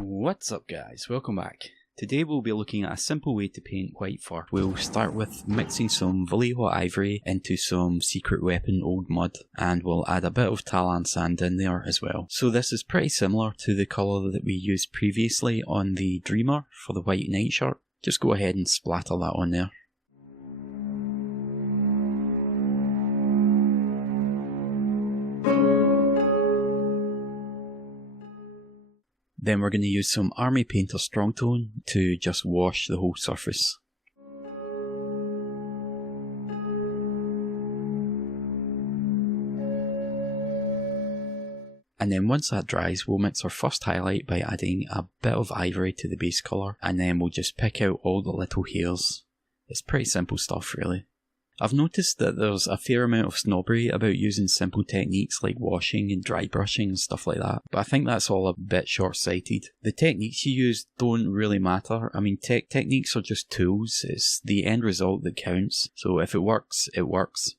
What's up guys, welcome back. Today we'll be looking at a simple way to paint white fur. We'll start with mixing some Malifaux Ivory into some secret weapon old mud, and we'll add a bit of Tallarn Sand in there as well. So this is pretty similar to the colour that we used previously on the Dreamer for the white nightshirt. Just go ahead and splatter that on there. Then we're going to use some Army Painter Strong Tone to just wash the whole surface. And then once that dries, we'll mix our first highlight by adding a bit of ivory to the base colour, and then we'll just pick out all the little hairs. It's pretty simple stuff really. I've noticed that there's a fair amount of snobbery about using simple techniques like washing and dry brushing and stuff like that, but I think that's all a bit short-sighted. The techniques you use don't really matter. I mean, techniques are just tools. It's the end result that counts, so if it works, it works.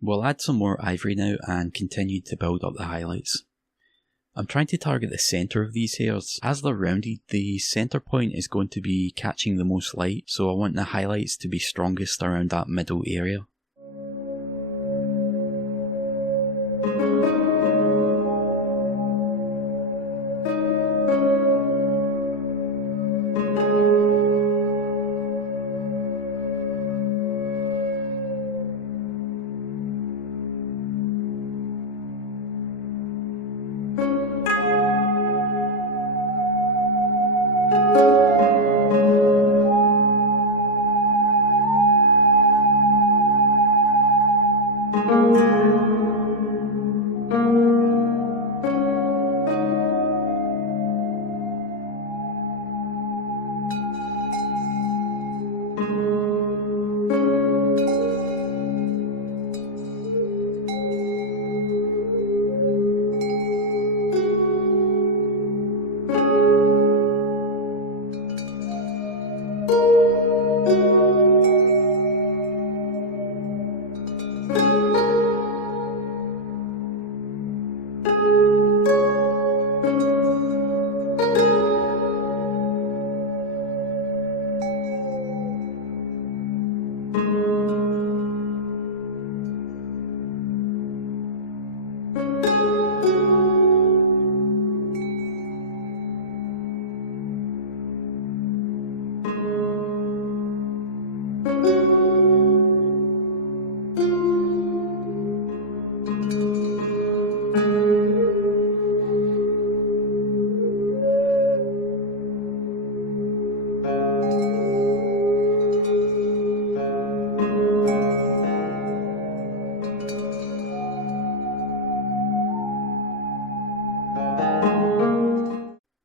We'll add some more ivory now and continue to build up the highlights. I'm trying to target the centre of these hairs. As they're rounded, the centre point is going to be catching the most light, so I want the highlights to be strongest around that middle area.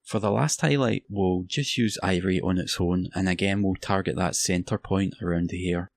For the last highlight, we'll just use ivory on its own, and again we'll target that centre point around the hair.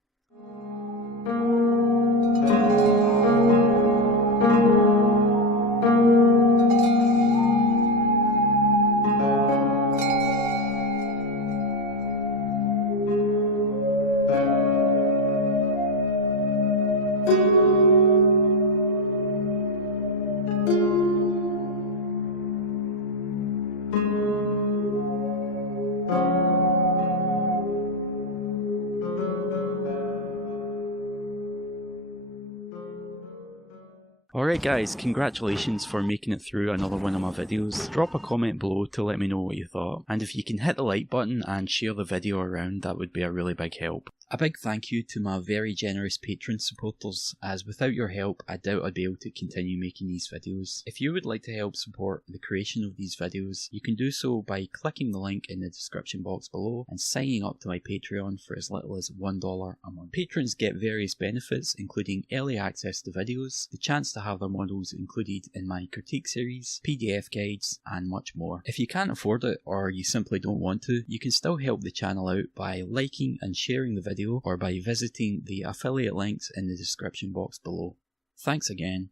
Alright guys, congratulations for making it through another one of my videos. Drop a comment below to let me know what you thought, and if you can hit the like button and share the video around, that would be a really big help. A big thank you to my very generous Patreon supporters, as without your help I doubt I'd be able to continue making these videos. If you would like to help support the creation of these videos, you can do so by clicking the link in the description box below and signing up to my Patreon for as little as $1 a month. Patrons get various benefits including early access to videos, the chance to have their models included in my critique series, PDF guides and much more. If you can't afford it or you simply don't want to, you can still help the channel out by liking and sharing the video or by visiting the affiliate links in the description box below. Thanks again.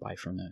Bye for now.